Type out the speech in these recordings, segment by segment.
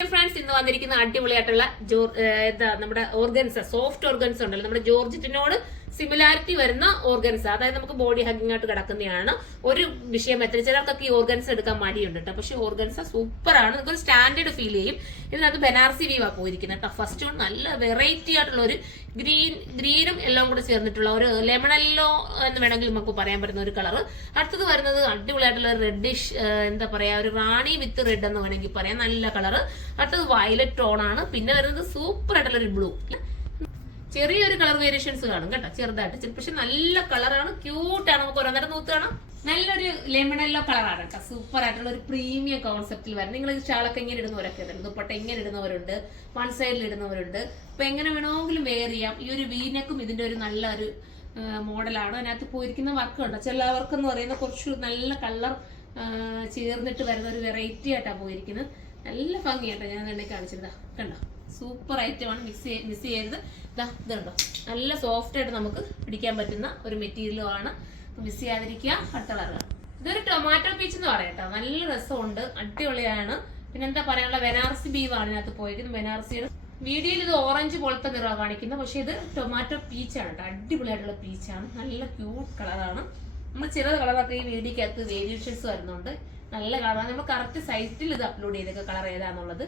Friends ഇന്ന് വന്നിരിക്കുന്ന അടിപൊളിയായിട്ടുള്ള നമ്മുടെ ഓർഗൻസ സോഫ്റ്റ് ഓർഗൻസ് ഉണ്ടല്ലോ നമ്മുടെ ജോർജറ്റിനോട് സിമിലാരിറ്റി വരുന്ന ഓർഗൻസ അതായത് നമുക്ക് ബോഡി ഹഗ്ഗിംഗ് ആയിട്ട് കിടക്കുന്നതാണ്. ഒരു വിഷയം എത്ര ചിലർക്കൊക്കെ ഈ ഓർഗൻസ് എടുക്കാൻ മടിയുണ്ട് കേട്ടോ. പക്ഷെ ഓർഗൻസ സൂപ്പറാണ്, നിങ്ങൾക്ക് ഒരു സ്റ്റാൻഡേർഡ് ഫീൽ ചെയ്യും. ഇതിനകത്ത് ബനാറസി വീവാ പോയിരിക്കുന്നത് കേട്ടോ. ഫസ്റ്റ് വൺ നല്ല വെറൈറ്റി ആയിട്ടുള്ള ഒരു ഗ്രീനും എല്ലാം കൂടെ ചേർന്നിട്ടുള്ള ഒരു ലെമണല്ലോ എന്ന് വേണമെങ്കിൽ നമുക്ക് പറയാൻ പറ്റുന്ന ഒരു കളർ. അടുത്തത് വരുന്നത് അടിപൊളിയായിട്ടുള്ള ഒരു റെഡിഷ്, എന്താ പറയാ, ഒരു റാണി വിത്ത് റെഡ് എന്ന് വേണമെങ്കിൽ പറയാം, നല്ല കളർ. അടുത്തത് വയലറ്റ് ടോൺ ആണ്. പിന്നെ വരുന്നത് സൂപ്പർ ആയിട്ടുള്ള ഒരു ബ്ലൂ. ചെറിയൊരു കളർ വേരിയേഷൻസ് കാണും കേട്ടോ, ചെറുതായിട്ട്. പക്ഷെ നല്ല കളറാണ്, ക്യൂട്ടാണ്. നമുക്ക് ഓരോന്നേരം നോക്ക് കാണാം. നല്ലൊരു ലെമൺ യെല്ലോ കളറാണ് കേട്ടോ. സൂപ്പർ ആയിട്ടുള്ള ഒരു പ്രീമിയം കോൺസെപ്റ്റിൽ വരും. നിങ്ങൾ ഷാളൊക്കെ ഇങ്ങനെ ഇടുന്നവരൊക്കെ ഉണ്ട്, ദുപ്പട്ട ഇങ്ങനെ ഇടുന്നവരുണ്ട്, വൺ സൈഡിൽ ഇടുന്നവരുണ്ട്. അപ്പൊ എങ്ങനെ വേണമെങ്കിലും വെയർ ചെയ്യാം. ഈ ഒരു വീനെക്കും ഇതിന്റെ ഒരു നല്ലൊരു മോഡലാണ്. അതിനകത്ത് പോയിരിക്കുന്ന വർക്ക് ഉണ്ട്. ചില വർക്ക് എന്ന് പറയുന്ന കുറച്ച് നല്ല കളർ ചേർന്നിട്ട് വരുന്ന ഒരു വെറൈറ്റി ആയിട്ടാണ് പോയിരിക്കുന്നത്. നല്ല ഭംഗിയാട്ടോ. ഞാൻ തന്നെ കാണിച്ചിരുതാ കണ്ടോ, സൂപ്പർ ഐറ്റമാണ്. മിസ് ചെയ്യരുത്. ഇതുണ്ടോ, നല്ല സോഫ്റ്റ് ആയിട്ട് നമുക്ക് പിടിക്കാൻ പറ്റുന്ന ഒരു മെറ്റീരിയലും ആണ്. മിസ് ചെയ്യാതിരിക്കുക. അടുത്ത കളറാണ് ഇതൊരു ടൊമാറ്റോ പീച്ച് എന്ന് പറയട്ടോ. നല്ല രസമുണ്ട്, അടിപൊളിയാണ്. പിന്നെ എന്താ പറയാനുള്ള ബനാറസി ബീവാണ് ഇതിനകത്ത് പോയിരിക്കുന്നത്. ബനാറസിയുടെ വീഡിയോയിൽ ഇത് ഓറഞ്ച് പോലത്തെ നിറമാണ് കാണിക്കുന്നത്, പക്ഷെ ഇത് ടൊമാറ്റോ പീച്ചാണ് കേട്ടോ. അടിപൊളിയായിട്ടുള്ള പീച്ചാണ്, നല്ല ക്യൂട്ട് കളറാണ്. നമ്മൾ ചില കളറൊക്കെ ഈ വീഡിയോക്കകത്ത് വേരിയേഷൻസ് വരുന്നുണ്ട്. നല്ല കളറാണ്. നമ്മൾ കറക്റ്റ് സൈറ്റിൽ ഇത് അപ്ലോഡ് ചെയ്തൊക്കെ കളർ ഏതാന്നുള്ളത്.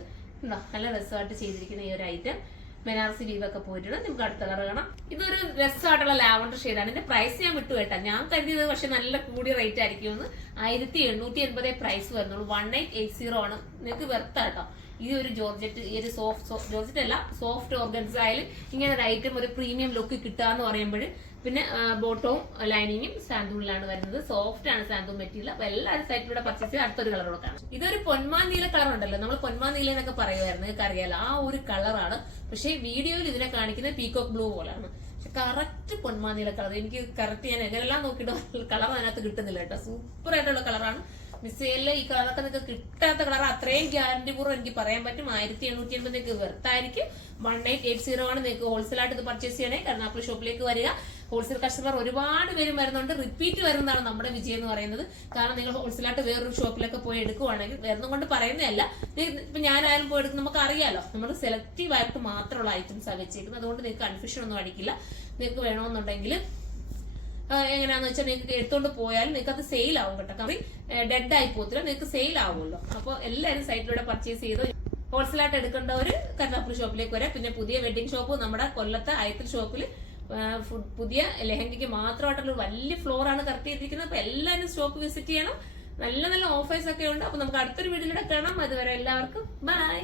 നല്ല രസമായിട്ട് ചെയ്തിരിക്കുന്ന ഈ ഒരു ഐറ്റം ബനാറസി വീവൊക്കെ പോയിട്ടുണ്ട്. നമുക്ക് അടുത്ത കളർ കാണാം. ഇതൊരു രസമായിട്ടുള്ള ലാവണ്ടർ ഷെയ്ഡാണ്. ഇതിന്റെ പ്രൈസ് ഞാൻ വിട്ടു കേട്ടാ. ഞാൻ കരുതിയത് പക്ഷെ നല്ല കൂടിയ റേറ്റ് ആയിരിക്കും എന്ന്. 1880 പ്രൈസ് വരുന്നുള്ളൂ. 1880 ആണ്. നിങ്ങൾക്ക് വെർത്താട്ടോ. ഈ ഒരു ജോർജറ്റ്, ഈ ഒരു ജോർജറ്റ് അല്ല, സോഫ്റ്റ് ഓർഗൻസ് ആയാലും ഇങ്ങനെ ഒരു ഐറ്റം ഒരു പ്രീമിയം ലുക്ക് കിട്ടാന്ന് പറയുമ്പോൾ. പിന്നെ ബോട്ടവും ലൈനിങ്ങും സാന്തൂണിലാണ് വരുന്നത്. സോഫ്റ്റ് ആണ് സാന്തൂൺ മെറ്റീരിയൽ. അപ്പൊ എല്ലാവരും സൈറ്റിലൂടെ പർച്ചേസ് ചെയ്ത് അടുത്തൊരു കളർ കൊടുക്കാണ്. ഇതൊരു പൊന്മാൻ നീല കളർ ഉണ്ടല്ലോ, നമ്മൾ പൊന്മാൻ നീല എന്നൊക്കെ പറയുമായിരുന്നു, നിങ്ങൾക്ക് അറിയാലോ. ആ ഒരു കളറാണ്. പക്ഷെ വീഡിയോയിൽ ഇതിനെ കാണിക്കുന്നത് പീകോക്ക് ബ്ലൂ പോലാണ്. പക്ഷെ കറക്റ്റ് പൊന്മാൻ നീല കളർ. എനിക്ക് കറക്റ്റ് ഞാൻ എല്ലാം നോക്കിയിട്ട് കളർ അതിനകത്ത് കിട്ടുന്നില്ല കേട്ടോ. സൂപ്പർ ആയിട്ടുള്ള കളറാണ്. മിസ്സേലില് ഈ കളറൊക്കെ നിങ്ങൾക്ക് കിട്ടാത്ത കളർ അത്രയും ഗ്യാരണ്ടി പൂർവ്വം എനിക്ക് പറയാൻ പറ്റും. 1880 നിങ്ങൾക്ക് വെർത്തായിരിക്കും. 1880 ആണ്. നിങ്ങൾക്ക് ഹോൾസെയിലായിട്ട് ഇത് പർച്ചേസ് ചെയ്യണേ. കരുനാഗപ്പള്ളി ഷോപ്പിലേക്ക് വരിക. ഹോൾസെയിൽ കസ്റ്റമർ ഒരുപാട് പേരും വരുന്നുണ്ട്. റിപ്പീറ്റ് വരുന്നതാണ് നമ്മുടെ വിജയം എന്ന് പറയുന്നത്. കാരണം നിങ്ങൾ ഹോൾസെയിലായിട്ട് വേറൊരു ഷോപ്പിലൊക്കെ പോയി എടുക്കുവാണെങ്കിൽ, വരുന്നത് കൊണ്ട് പറയുന്നതല്ല, ഇപ്പൊ ഞാനായാലും പോയി എടുക്കും, നമുക്ക് അറിയാലോ. നമ്മൾ സെലക്റ്റീവ് ആയിട്ട് മാത്രമുള്ള ഐറ്റംസ് ആണ് വെച്ചേക്കുന്നത്. അതുകൊണ്ട് നിങ്ങൾക്ക് കൺഫ്യൂഷൻ ഒന്നും അടിക്കില്ല. നിങ്ങൾക്ക് വേണമെന്നുണ്ടെങ്കിൽ എങ്ങനെയാന്ന് വെച്ചാൽ നിങ്ങൾക്ക് എടുത്തോണ്ട് പോയാലും നിങ്ങൾക്ക് അത് സെയിൽ ആവും കേട്ടോ. കാരണം ഡെഡ് ആയി പോകത്തില്ല, നിങ്ങൾക്ക് സെയിൽ ആവുമല്ലോ. അപ്പോൾ എല്ലാവരും സൈറ്റിലൂടെ പർച്ചേസ് ചെയ്ത് ഹോൾസെയിലായിട്ട് എടുക്കേണ്ടവര് കരുനാഗപ്പള്ളി ഷോപ്പിലേക്ക് വരാം. പിന്നെ പുതിയ വെഡിങ് ഷോപ്പ് നമ്മുടെ കൊല്ലത്തെ അയത്തിൽ ഷോപ്പിൽ പുതിയ ലെഹങ്കയ്ക്ക് മാത്രമായിട്ടുള്ള വലിയ ഫ്ലോറാണ് കറക്റ്റ് ചെയ്തിരിക്കുന്നത്. അപ്പൊ എല്ലാവരും ഷോപ്പ് വിസിറ്റ് ചെയ്യണം. നല്ല നല്ല ഓഫേഴ്സ് ഒക്കെ ഉണ്ട്. അപ്പൊ നമുക്ക് അടുത്തൊരു വീഡിയോയിലൂടെ കാണാം. അതുവരെ എല്ലാവർക്കും ബൈ.